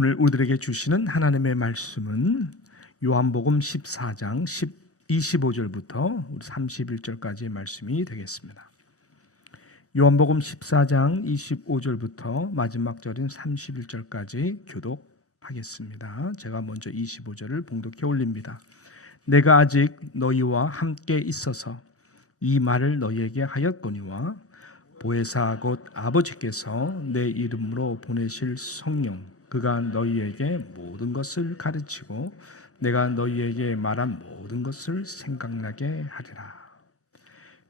오늘 우리들에게 주시는 하나님의 말씀은 요한복음 14장 25절부터 31절까지의 말씀이 되겠습니다. 요한복음 14장 25절부터 마지막 절인 31절까지 교독하겠습니다. 제가 먼저 25절을 봉독해 올립니다. 내가 아직 너희와 함께 있어서 이 말을 너희에게 하였거니와 보혜사 곧 아버지께서 내 이름으로 보내실 성령 그가 너희에게 모든 것을 가르치고 내가 너희에게 말한 모든 것을 생각나게 하리라.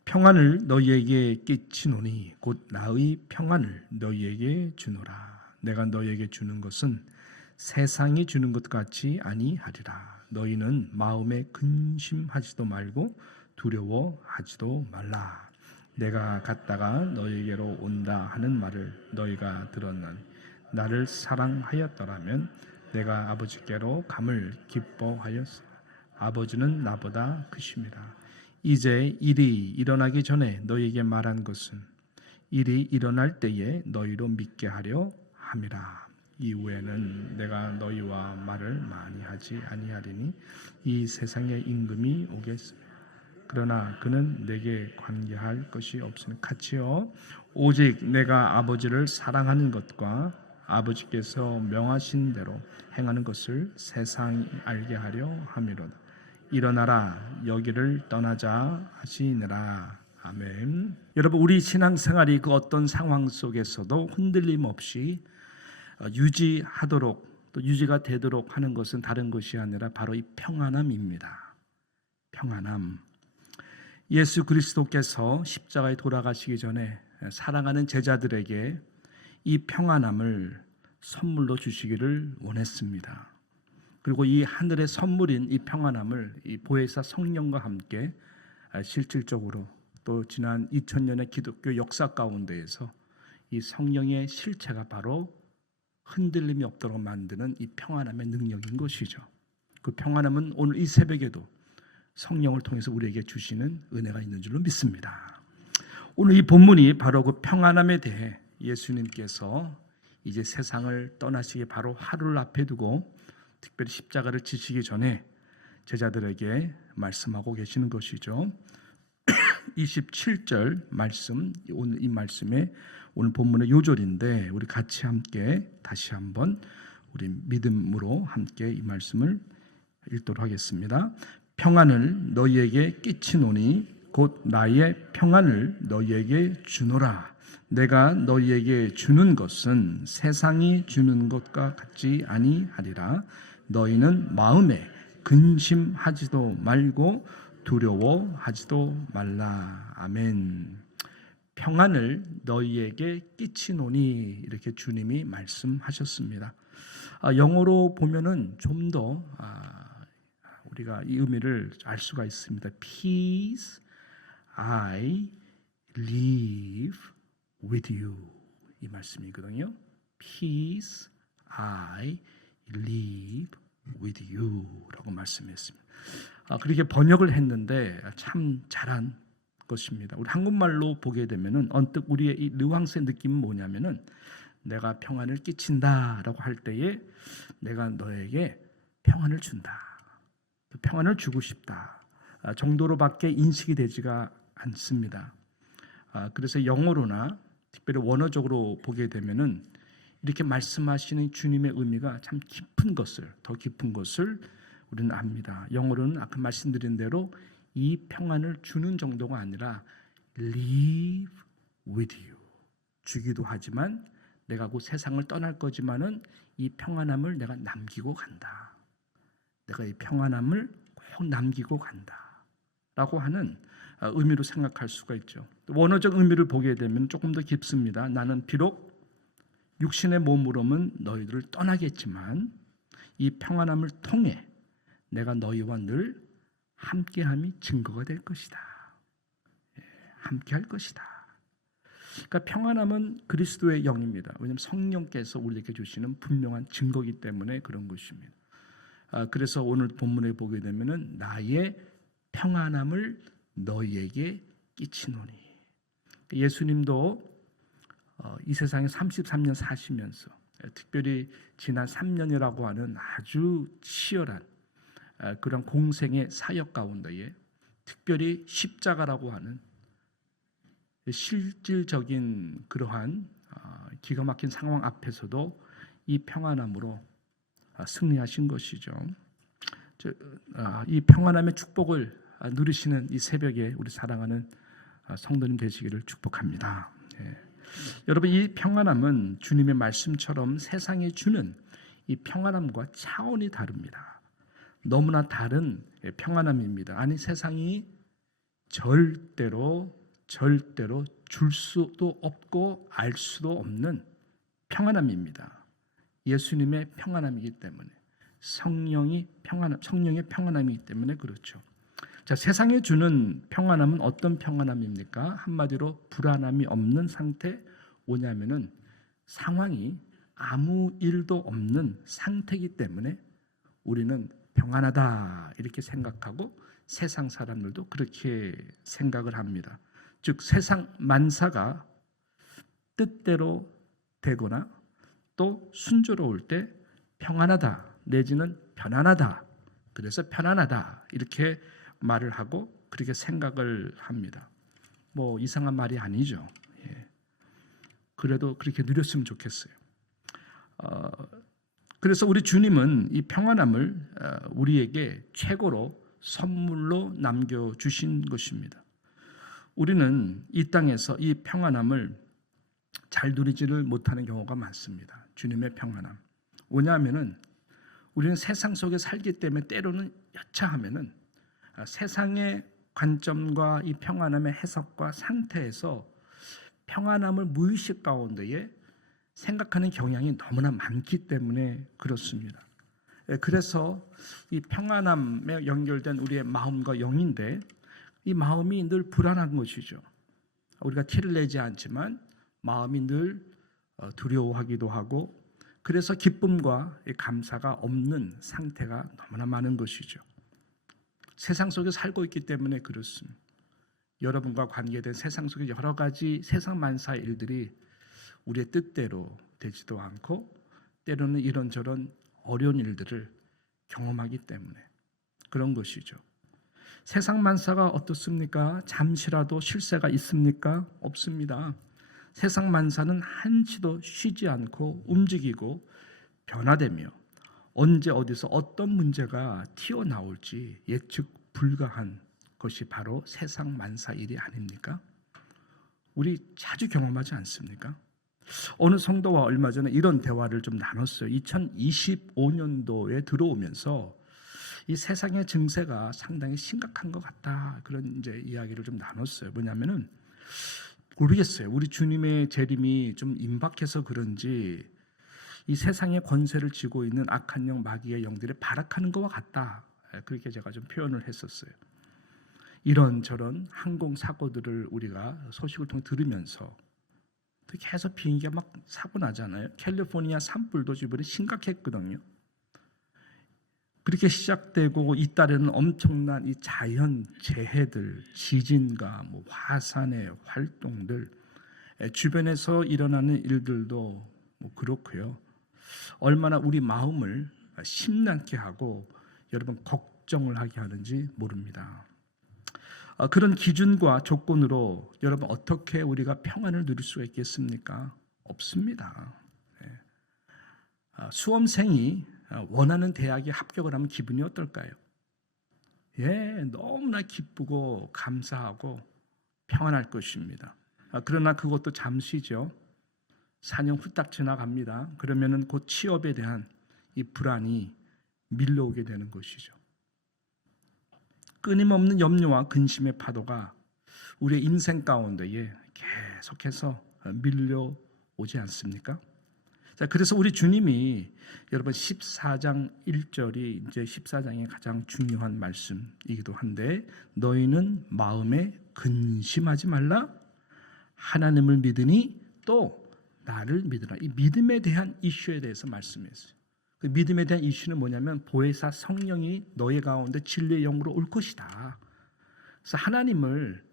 평안을 너희에게 끼치노니 곧 나의 평안을 너희에게 주노라. 내가 너희에게 주는 것은 세상이 주는 것 같이 아니하리라. 너희는 마음에 근심하지도 말고 두려워하지도 말라. 내가 갔다가 너희에게로 온다 하는 말을 너희가 들었나니 나를 사랑하였더라면 내가 아버지께로 감을 기뻐하였으나 아버지는 나보다 크심이라. 이제 일이 일어나기 전에 너희에게 말한 것은 일이 일어날 때에 너희로 믿게 하려 함이라. 이후에는 내가 너희와 말을 많이 하지 아니하리니 이 세상의 임금이 오겠으며 그러나 그는 내게 관계할 것이 없으니 같이요 오직 내가 아버지를 사랑하는 것과 아버지께서 명하신 대로 행하는 것을 세상이 알게 하려 함이로다. 일어나라 여기를 떠나자 하시니라. 아멘. 여러분, 우리 신앙생활이 그 어떤 상황 속에서도 흔들림 없이 유지하도록 또 유지가 되도록 하는 것은 다른 것이 아니라 바로 이 평안함입니다. 평안함. 예수 그리스도께서 십자가에 돌아가시기 전에 사랑하는 제자들에게 이 평안함을 선물로 주시기를 원했습니다. 그리고 이 하늘의 선물인 이 평안함을 이 보혜사 성령과 함께 실질적으로 또 지난 2000년의 기독교 역사 가운데에서 이 성령의 실체가 바로 흔들림이 없도록 만드는 이 평안함의 능력인 것이죠. 그 평안함은 오늘 이 새벽에도 성령을 통해서 우리에게 주시는 은혜가 있는 줄로 믿습니다. 오늘 이 본문이 바로 그 평안함에 대해 예수님께서 이제 세상을 떠나시기 바로 하루를 앞에 두고 특별히 십자가를 지시기 전에 제자들에게 말씀하고 계시는 것이죠. 27절 말씀, 오늘 이 말씀에 오늘 본문의 요절인데 우리 같이 함께 다시 한번 우리 믿음으로 함께 이 말씀을 읽도록 하겠습니다. 평안을 너희에게 끼치노니 곧 나의 평안을 너희에게 주노라. 내가 너희에게 주는 것은 세상이 주는 것과 같지 아니하리라. 너희는 마음에 근심하지도 말고 두려워하지도 말라. 아멘. 평안을 너희에게 끼치노니 이렇게 주님이 말씀하셨습니다. 영어로 보면은 좀 더 우리가 이 의미를 알 수가 있습니다. Peace I live with you 이 말씀이거든요. Peace I live with you 라고 말씀했습니다. 그렇게 번역을 했는데 참 잘한 것입니다. 우리 한국말로 보게 되면은 언뜻 우리의 이 뉘앙스의 느낌은 뭐냐면은 내가 평안을 끼친다라고 할 때에 내가 너에게 평안을 준다. 평안을 주고 싶다 정도로밖에 인식이 되지가 않습니다. 그래서 영어로나 특별히 원어적으로 보게 되면은 이렇게 말씀하시는 주님의 의미가 참 깊은 것을 더 깊은 것을 우리는 압니다. 영어로는 아까 말씀드린 대로 이 평안을 주는 정도가 아니라 live with you 주기도 하지만 내가 그 세상을 떠날 거지만은 이 평안함을 내가 남기고 간다. 내가 이 평안함을 꼭 남기고 간다 라고 하는 의미로 생각할 수가 있죠. 원어적 의미를 보게 되면 조금 더 깊습니다. 나는 비록 육신의 몸으로는 너희들을 떠나겠지만 이 평안함을 통해 내가 너희와 늘 함께함이 증거가 될 것이다. 함께할 것이다. 그러니까 평안함은 그리스도의 영입니다. 왜냐하면 성령께서 우리에게 주시는 분명한 증거이기 때문에 그런 것입니다. 그래서 오늘 본문에 보게 되면은 나의 평안함을 너희에게 끼치노니. 예수님도 이 세상에 33년 사시면서 특별히 지난 3년이라고 하는 아주 치열한 그런 공생의 사역 가운데에 특별히 십자가라고 하는 실질적인 그러한 기가 막힌 상황 앞에서도 이 평안함으로 승리하신 것이죠. 이 평안함의 축복을 누리시는 이 새벽에 우리 사랑하는 성도님 되시기를 축복합니다. 여러분, 이 평안함은 주님의 말씀처럼 세상이 주는 이 평안함과 차원이 다릅니다. 너무나 다른 평안함입니다. 아니, 세상이 절대로 줄 수도 없고 알 수도 없는 평안함입니다. 예수님의 평안함이기 때문에, 성령의 평안함이기 때문에 그렇죠. 자, 세상에 주는 평안함은 어떤 평안함입니까? 한마디로 불안함이 없는 상태. 뭐냐면은 상황이 아무 일도 없는 상태이기 때문에 우리는 평안하다 이렇게 생각하고 세상 사람들도 그렇게 생각을 합니다. 즉, 세상 만사가 뜻대로 되거나 또 순조로울 때 평안하다 내지는 편안하다, 그래서 편안하다 이렇게 말을 하고 그렇게 생각을 합니다. 뭐 이상한 말이 아니죠. 그래도 그렇게 누렸으면 좋겠어요. 그래서 우리 주님은 이 평안함을 우리에게 최고로 선물로 남겨주신 것입니다. 우리는 이 땅에서 이 평안함을 잘 누리지를 못하는 경우가 많습니다. 주님의 평안함. 왜냐하면은 우리는 세상 속에 살기 때문에 때로는 여차하면은 세상의 관점과 이 평안함의 해석과 상태에서 평안함을 무의식 가운데에 생각하는 경향이 너무나 많기 때문에 그렇습니다. 그래서 이 평안함에 연결된 우리의 마음과 영인데 이 마음이 늘 불안한 것이죠. 우리가 티를 내지 않지만 마음이 늘 두려워하기도 하고, 그래서 기쁨과 감사가 없는 상태가 너무나 많은 것이죠. 세상 속에 살고 있기 때문에 그렇습니다. 여러분과 관계된 세상 속의 여러 가지 세상 만사의 일들이 우리의 뜻대로 되지도 않고 때로는 이런저런 어려운 일들을 경험하기 때문에 그런 것이죠. 세상 만사가 어떻습니까? 잠시라도 쉴 새가 있습니까? 없습니다. 세상 만사는 한치도 쉬지 않고 움직이고 변화되며 언제 어디서 어떤 문제가 튀어나올지 예측 불가한 것이 바로 세상 만사 일이 아닙니까? 우리 자주 경험하지 않습니까? 어느 성도와 얼마 전에 이런 대화를 좀 나눴어요. 2025년도에 들어오면서 이 세상의 증세가 상당히 심각한 것 같다, 그런 이제 이야기를 좀 나눴어요. 뭐냐면은 모르겠어요. 우리 주님의 재림이 좀 임박해서 그런지 이 세상의 권세를 쥐고 있는 악한 영, 마귀의 영들이 발악하는 것과 같다. 그렇게 제가 좀 표현을 했었어요. 이런저런 항공사고들을 우리가 소식을 통해 들으면서 계속 비행기가 막 사고 나잖아요. 캘리포니아 산불도 이번에 심각했거든요. 그렇게 시작되고 이달에는 엄청난 이 자연 재해들, 지진과 뭐 화산의 활동들, 주변에서 일어나는 일들도 뭐 그렇고요. 얼마나 우리 마음을 심란케 하고 여러분 걱정을 하게 하는지 모릅니다. 그런 기준과 조건으로 여러분 어떻게 우리가 평안을 누릴 수가 있겠습니까? 없습니다. 수험생이 원하는 대학에 합격을 하면 기분이 어떨까요? 너무나 기쁘고 감사하고 평안할 것입니다. 그러나 그것도 잠시죠. 4년 후딱 지나갑니다. 그러면은 곧 취업에 대한 이 불안이 밀려오게 되는 것이죠. 끊임없는 염려와 근심의 파도가 우리의 인생 가운데에 계속해서 밀려오지 않습니까? 자, 그래서 우리 주님이 여러분 14장 1절이 이제 14장의 가장 중요한 말씀이기도 한데, 너희는 마음에 근심하지 말라, 하나님을 믿으니 또 나를 믿으라. 이 믿음에 대한 이슈에 대해서 말씀했어요. 그 믿음에 대한 이슈는 뭐냐면 보혜사 성령이 너희 가운데 진리의 영으로 올 것이다. 그래서 하나님을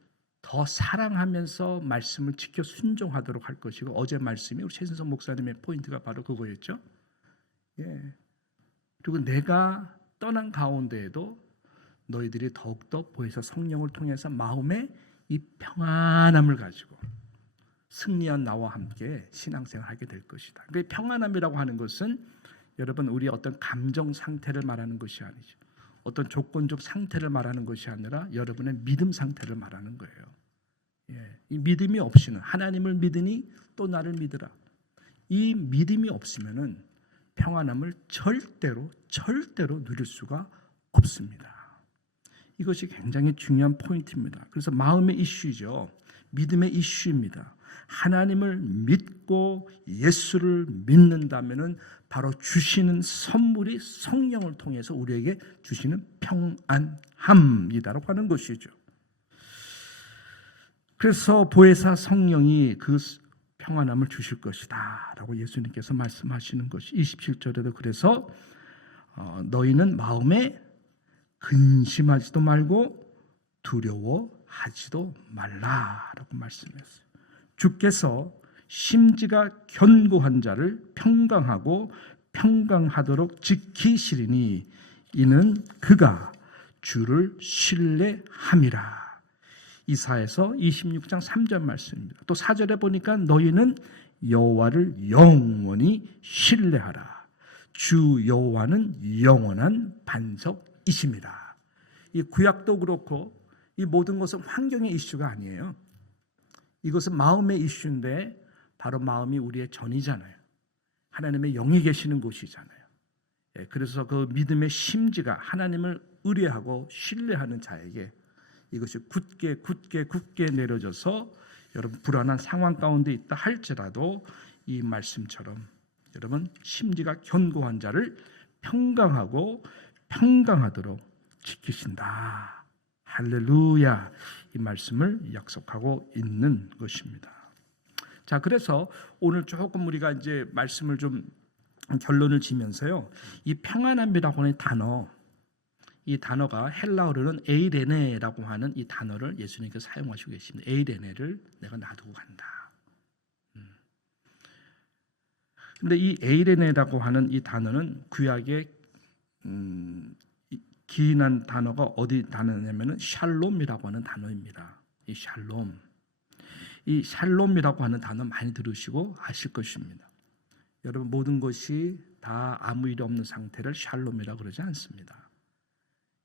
더 사랑하면서 말씀을 지켜 순종하도록 할 것이고, 어제 말씀이 우리 최진성 목사님의 포인트가 바로 그거였죠. 예. 그리고 내가 떠난 가운데에도 너희들이 더욱더 보혜사 성령을 통해서 마음에 이 평안함을 가지고 승리한 나와 함께 신앙생활을 하게 될 것이다. 그 평안함이라고 하는 것은 여러분 우리의 어떤 감정 상태를 말하는 것이 아니죠. 어떤 조건적 상태를 말하는 것이 아니라 여러분의 믿음 상태를 말하는 거예요. 예, 이 믿음이 없이는 하나님을 믿으니 또 나를 믿으라. 이 믿음이 없으면은 평안함을 절대로 누릴 수가 없습니다. 이것이 굉장히 중요한 포인트입니다. 그래서 마음의 이슈죠. 믿음의 이슈입니다. 하나님을 믿고 예수를 믿는다면은 바로 주시는 선물이 성령을 통해서 우리에게 주시는 평안함이라고 하는 것이죠. 그래서 보혜사 성령이 그 평안함을 주실 것이다 라고 예수님께서 말씀하시는 것이 27절에도 그래서 너희는 마음에 근심하지도 말고 두려워하지도 말라라고 말씀했어요. 주께서 심지가 견고한 자를 평강하고 평강하도록 지키시리니 이는 그가 주를 신뢰함이라. 이사야서 26장 3절 말씀입니다. 또 4절에 보니까 너희는 여호와를 영원히 신뢰하라. 주 여호와는 영원한 반석이십니다. 이 구약도 그렇고 이 모든 것은 환경의 이슈가 아니에요. 이것은 마음의 이슈인데 바로 마음이 우리의 전이잖아요. 하나님의 영이 계시는 곳이잖아요. 그래서 그 믿음의 심지가 하나님을 의뢰하고 신뢰하는 자에게 이것이 굳게 내려져서 여러분 불안한 상황 가운데 있다 할지라도 이 말씀처럼 여러분 심지가 견고한 자를 평강하고 평강하도록 지키신다. 할렐루야. 이 말씀을 약속하고 있는 것입니다. 자, 그래서 오늘 조금 우리가 이제 말씀을 좀 결론을 지면서요. 이 평안함이라고 하는 단어, 이 단어가 헬라어로는 에이레네라고 하는 이 단어를 예수님께서 사용하시고 계십니다. 에이레네를 내가 놔두고 간다. 근데 이 에이레네라고 하는 이 단어는 구약의 기인한 단어가 어디 단어냐면은 샬롬이라고 하는 단어입니다. 이 샬롬이라고 하는 단어 많이 들으시고 아실 것입니다. 여러분 모든 것이 다 아무 일 없는 상태를 샬롬이라고 그러지 않습니다.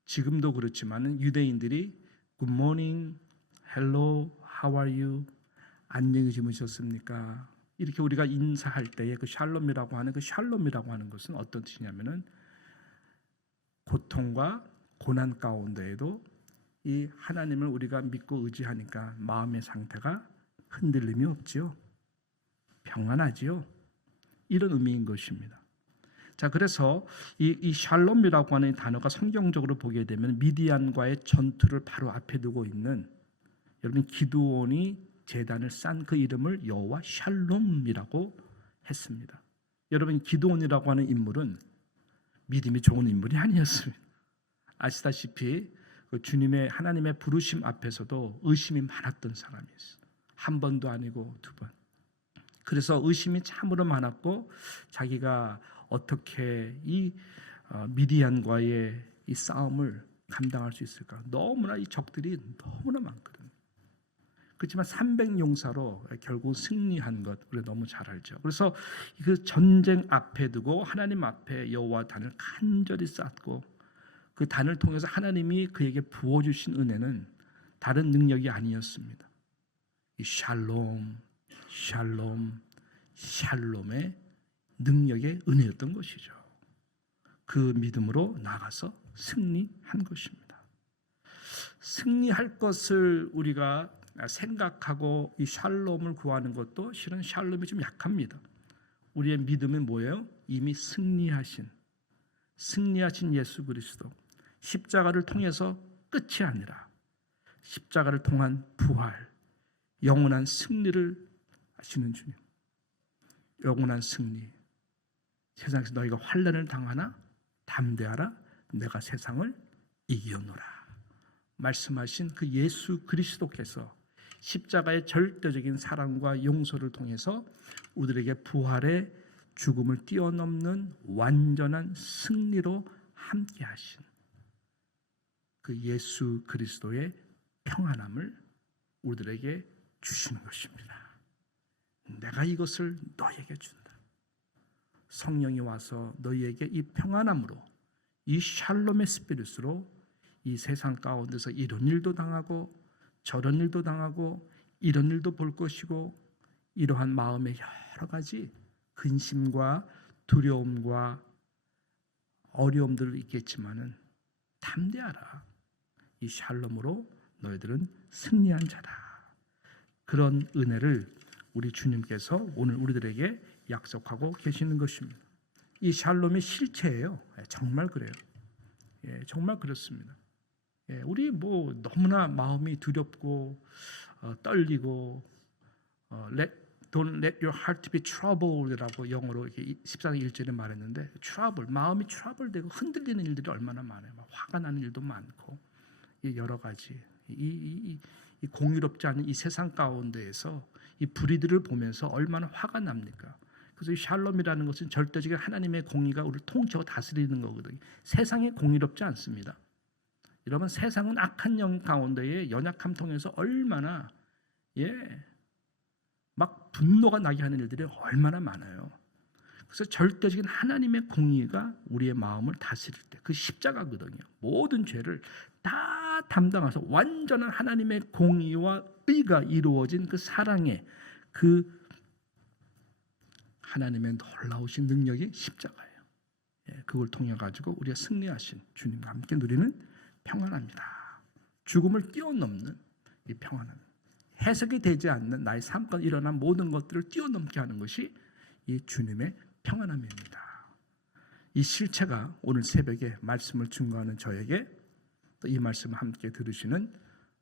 지금도 그렇지만 유대인들이 Good morning, hello, how are you? 안녕히 주무셨습니까? 이렇게 우리가 인사할 때에 그 샬롬이라고 하는 것은 어떤 뜻이냐면은 고통과 고난 가운데에도 이 하나님을 우리가 믿고 의지하니까 마음의 상태가 흔들림이 없지요. 평안하지요. 이런 의미인 것입니다. 자, 그래서 이 샬롬이라고 하는 단어가 성경적으로 보게 되면 미디안과의 전투를 바로 앞에 두고 있는 여러분 기드온이 제단을 싼 그 이름을 여호와 샬롬이라고 했습니다. 여러분 기드온이라고 하는 인물은 믿음이 좋은 인물이 아니었습니다. 아시다시피 그 주님의 하나님의 부르심 앞에서도 의심이 많았던 사람이었어요. 한 번도 아니고 두 번. 그래서 의심이 참으로 많았고 자기가 어떻게 이 미디안과의 이 싸움을 감당할 수 있을까? 너무나 이 적들이 너무나 많거든요. 그렇지만 300용사로 결국 승리한 것 우리 너무 잘 알죠. 그래서 그 전쟁 앞에 두고 하나님 앞에 여호와 단을 간절히 쌓고 그 단을 통해서 하나님이 그에게 부어주신 은혜는 다른 능력이 아니었습니다. 이 샬롬의 능력의 은혜였던 것이죠. 그 믿음으로 나가서 승리한 것입니다. 승리할 것을 우리가 생각하고 이 샬롬을 구하는 것도 실은 샬롬이 좀 약합니다. 우리의 믿음은 뭐예요? 이미 승리하신 예수 그리스도 십자가를 통해서 끝이 아니라 십자가를 통한 부활, 영원한 승리를 하시는 주님. 영원한 승리. 세상에서 너희가 환난을 당하나 담대하라. 내가 세상을 이겨노라. 말씀하신 그 예수 그리스도께서 십자가의 절대적인 사랑과 용서를 통해서 우리에게 부활의 죽음을 뛰어넘는 완전한 승리로 함께 하신 그 예수 그리스도의 평안함을 우리들에게 주시는 것입니다. 내가 이것을 너에게 준다. 성령이 와서 너희에게 이 평안함으로, 이 샬롬의 스피릿으로 이 세상 가운데서 이런 일도 당하고 저런 일도 당하고 이런 일도 볼 것이고 이러한 마음의 여러 가지 근심과 두려움과 어려움들이 있겠지만은 담대하라. 이 샬롬으로 너희들은 승리한 자다. 그런 은혜를 우리 주님께서 오늘 우리들에게 약속하고 계시는 것입니다. 이 샬롬이 실체예요. 정말 그래요. 정말 그렇습니다. 우리 뭐 너무나 마음이 두렵고 떨리고 Don't let your heart be troubled라고 영어로 14장 1절에 말했는데 trouble, 마음이 trouble되고 흔들리는 일들이 얼마나 많아요. 화가 나는 일도 많고 여러 가지 이 공유롭지 않은 이 세상 가운데에서 이 불의들을 보면서 얼마나 화가 납니까? 그래서 이 샬롬이라는 것은 절대적인 하나님의 공의가 우리를 통치하고 다스리는 거거든요. 세상에 공의롭지 않습니다. 여러분, 세상은 악한 영 가운데에 연약함 통해서 얼마나 막 분노가 나게 하는 일들이 얼마나 많아요. 그래서 절대적인 하나님의 공의가 우리의 마음을 다스릴 때 그 십자가거든요. 모든 죄를 다 담당해서 완전한 하나님의 공의와 의가 이루어진 그 사랑의 그 하나님의 놀라우신 능력이 십자가예요. 그걸 통해 가지고 우리가 승리하신 주님과 함께 누리는 평안합니다. 죽음을 뛰어넘는 이 평안함. 해석이 되지 않는 나의 삶 가운데 일어난 모든 것들을 뛰어넘게 하는 것이 이 주님의 평안함입니다. 이 실체가 오늘 새벽에 말씀을 증거하는 저에게 또 이 말씀을 함께 들으시는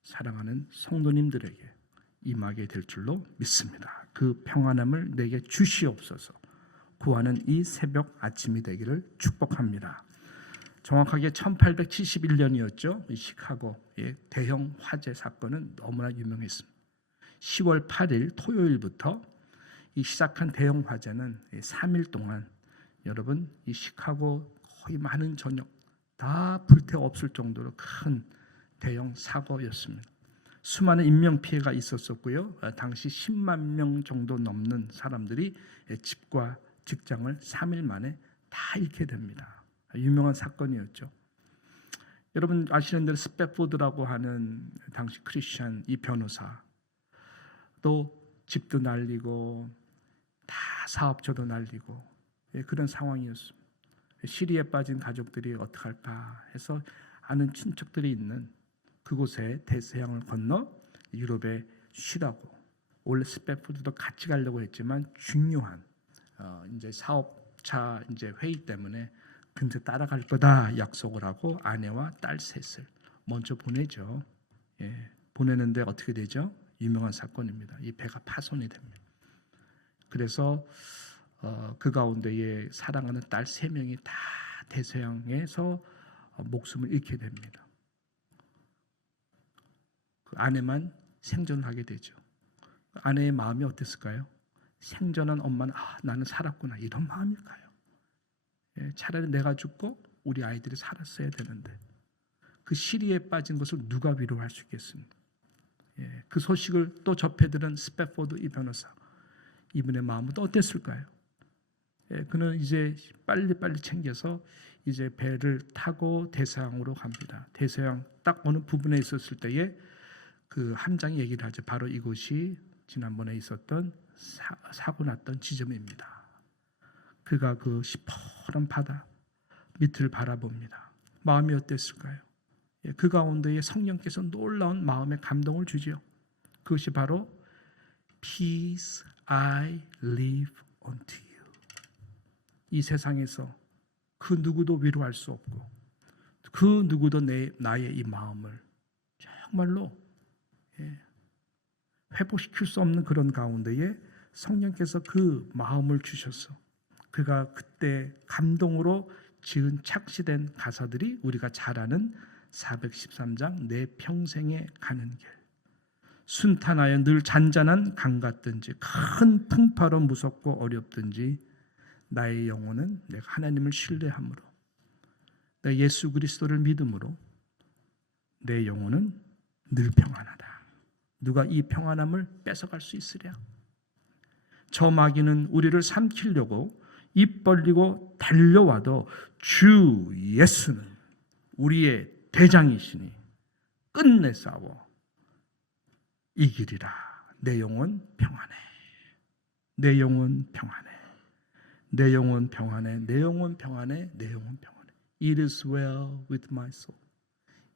사랑하는 성도님들에게 임하게 될 줄로 믿습니다. 그 평안함을 내게 주시옵소서. 구하는 이 새벽 아침이 되기를 축복합니다. 정확하게 1871년이었죠. 이 시카고의 대형 화재 사건은 너무나 유명했습니다. 10월 8일 토요일부터 이 시작한 대형 화재는 3일 동안 여러분 이 시카고 거의 많은 전역 다 불태워 없을 정도로 큰 대형 사고였습니다. 수많은 인명피해가 있었었고요. 당시 10만 명 정도 넘는 사람들이 집과 직장을 3일 만에 다 잃게 됩니다. 유명한 사건이었죠. 여러분 아시는 대로 스패포드라고 하는 당시 크리스찬 이 변호사 또 집도 날리고 다 사업처도 날리고 그런 상황이었습니다. 시리에 빠진 가족들이 어떡할까 해서 아는 친척들이 있는 그곳에 대서양을 건너 유럽에 쉬라고 원래 스패포드도 같이 가려고 했지만 중요한 이제 사업차 이제 회의 때문에 근처 따라갈 거다 약속을 하고 아내와 딸 셋을 먼저 보내죠. 보내는데 어떻게 되죠? 유명한 사건입니다. 이 배가 파손이 됩니다. 그래서 그 가운데에 사랑하는 딸 3명이 다 대서양에서 목숨을 잃게 됩니다. 그 아내만 생존하게 되죠. 아내의 마음이 어땠을까요? 생존한 엄마는 나는 살았구나 이런 마음일까요? 차라리 내가 죽고 우리 아이들이 살았어야 되는데 그 시리에 빠진 것을 누가 위로할 수 있겠습니까? 그 소식을 또 접해들은 스패포드 이 변호사 이분의 마음은 또 어땠을까요? 그는 이제 빨리빨리 챙겨서 이제 배를 타고 대서양으로 갑니다. 대서양 딱 어느 부분에 있었을 때에 그 함장이 얘기를 하죠. 바로 이곳이 지난번에 있었던 사고 났던 지점입니다. 그가 그 시퍼런 바다 밑을 바라봅니다. 마음이 어땠을까요? 그 가운데에 성령께서 놀라운 마음의 감동을 주지요. 그것이 바로 Peace I live unto you. 이 세상에서 그 누구도 위로할 수 없고 그 누구도 나의 이 마음을 정말로 회복시킬 수 없는 그런 가운데에 성령께서 그 마음을 주셔서 그가 그때 감동으로 지은 착시된 가사들이 우리가 잘 아는 413장 내 평생에 가는 길. 순탄하여 늘 잔잔한 강 같든지 큰 풍파로 무섭고 어렵든지 나의 영혼은 내가 하나님을 신뢰함으로 내가 예수 그리스도를 믿음으로 내 영혼은 늘 평안하다. 누가 이 평안함을 뺏어갈 수 있으랴? 저 마귀는 우리를 삼키려고 입 벌리고 달려와도 주 예수는 우리의 대장이시니 끝내 싸워 이기리라. 내 영혼 평안해. 내 영혼 평안해. 내 영혼 평안해. 내 영혼 평안해. 내 영혼 평안해. It is well with my soul.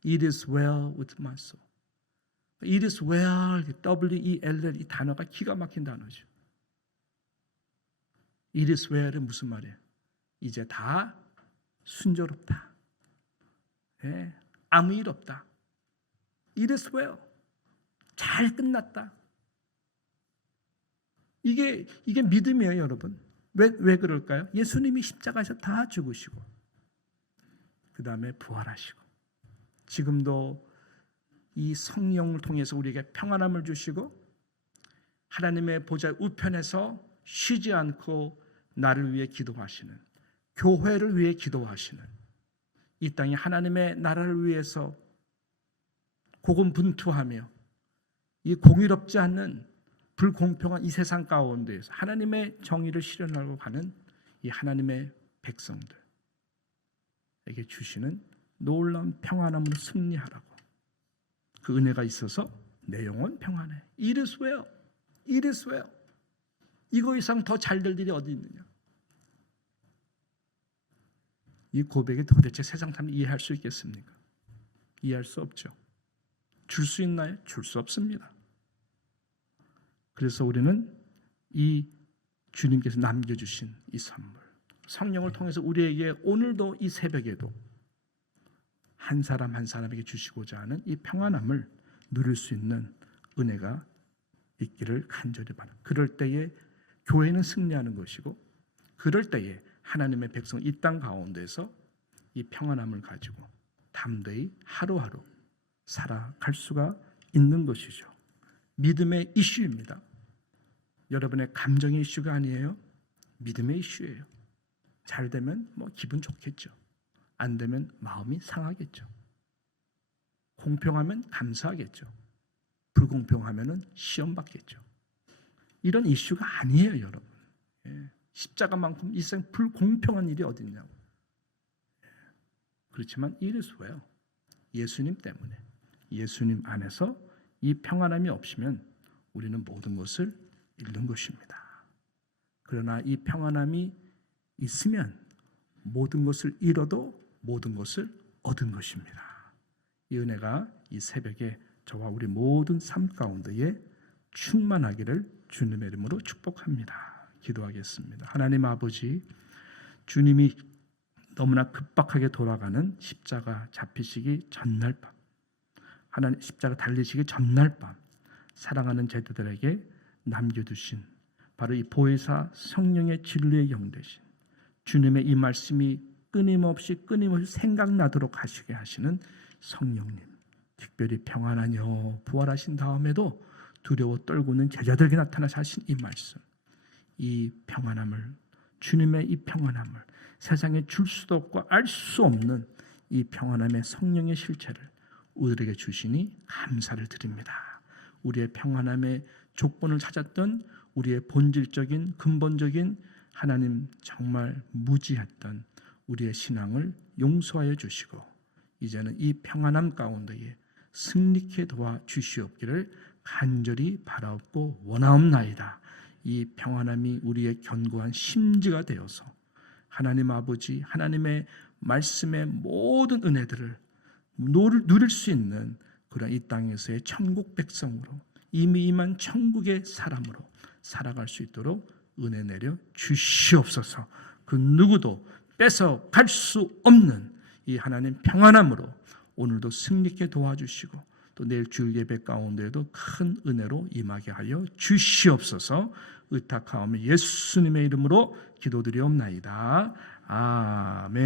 It is well with my soul. It is well, W-E-L-L 이 단어가 기가 막힌 단어죠. It is well은 무슨 말이에요? 이제 다 순조롭다. 네, 아무 일 없다. It is well. 잘 끝났다. 이게 믿음이에요, 여러분. 왜 그럴까요? 예수님이 십자가에서 다 죽으시고 그 다음에 부활하시고 지금도 이 성령을 통해서 우리에게 평안함을 주시고 하나님의 보좌 우편에서 쉬지 않고 나를 위해 기도하시는, 교회를 위해 기도하시는, 이 땅에 하나님의 나라를 위해서 고군분투하며 이 공의롭지 않는 불공평한 이 세상 가운데에서 하나님의 정의를 실현하려고 하는 이 하나님의 백성들에게 주시는 놀라운 평안함으로 승리하라고. 그 은혜가 있어서 내 영혼 평안해. It is well. It is well. 이거 이상 더 잘 될 일이 어디 있느냐. 이 고백이 도대체 세상 사람이 이해할 수 있겠습니까? 이해할 수 없죠. 줄 수 있나요? 줄 수 없습니다. 그래서 우리는 이 주님께서 남겨주신 이 선물, 성령을 통해서 우리에게 오늘도 이 새벽에도 한 사람 한 사람에게 주시고자 하는 이 평안함을 누릴 수 있는 은혜가 있기를 간절히 바랍니다. 그럴 때에 교회는 승리하는 것이고 그럴 때에 하나님의 백성 이 땅 가운데서 이 평안함을 가지고 담대히 하루하루 살아갈 수가 있는 것이죠. 믿음의 이슈입니다. 여러분의 감정의 이슈가 아니에요. 믿음의 이슈예요. 잘 되면 뭐 기분 좋겠죠. 안 되면 마음이 상하겠죠. 공평하면 감사하겠죠. 불공평하면 시험 받겠죠. 이런 이슈가 아니에요, 여러분. 십자가만큼 이 세상 불공평한 일이 어디 있냐고. 그렇지만 it is well. 예수님 때문에, 예수님 안에서 이 평안함이 없으면 우리는 모든 것을 잃는 것입니다. 그러나 이 평안함이 있으면 모든 것을 잃어도 모든 것을 얻은 것입니다. 이 은혜가 이 새벽에 저와 우리 모든 삶 가운데에 충만하기를 주님의 이름으로 축복합니다. 기도하겠습니다. 하나님 아버지, 주님이 너무나 급박하게 돌아가는 십자가 잡히시기 전날 밤, 하나님 십자가 달리시기 전날 밤 사랑하는 제자들에게 남겨두신 바로 이 보혜사 성령의 진리의 영 되신 주님의 이 말씀이 끊임없이 생각나도록 하시게 하시는 성령님, 특별히 평안하뇨 부활하신 다음에도 두려워 떨고 있는 제자들에게 나타나서 하신 이 말씀, 이 평안함을, 주님의 이 평안함을 세상에 줄 수도 없고 알 수 없는 이 평안함의 성령의 실체를 우리에게 주시니 감사를 드립니다. 우리의 평안함의 조건을 찾았던 우리의 본질적인 근본적인 하나님 정말 무지했던 우리의 신앙을 용서하여 주시고 이제는 이 평안함 가운데에 승리케 도와주시옵기를 간절히 바라옵고 원하옵나이다. 이 평안함이 우리의 견고한 심지가 되어서 하나님 아버지, 하나님의 말씀의 모든 은혜들을 누릴 수 있는 그런 이 땅에서의 천국 백성으로 이미 임한 천국의 사람으로 살아갈 수 있도록 은혜 내려 주시옵소서. 그 누구도 뺏어갈 수 없는 이 하나님 평안함으로 오늘도 승리케 도와주시고 또 내일 주일 예배 가운데에도 큰 은혜로 임하게 하여 주시옵소서. 의탁하오며 예수님의 이름으로 기도드리옵나이다. 아멘.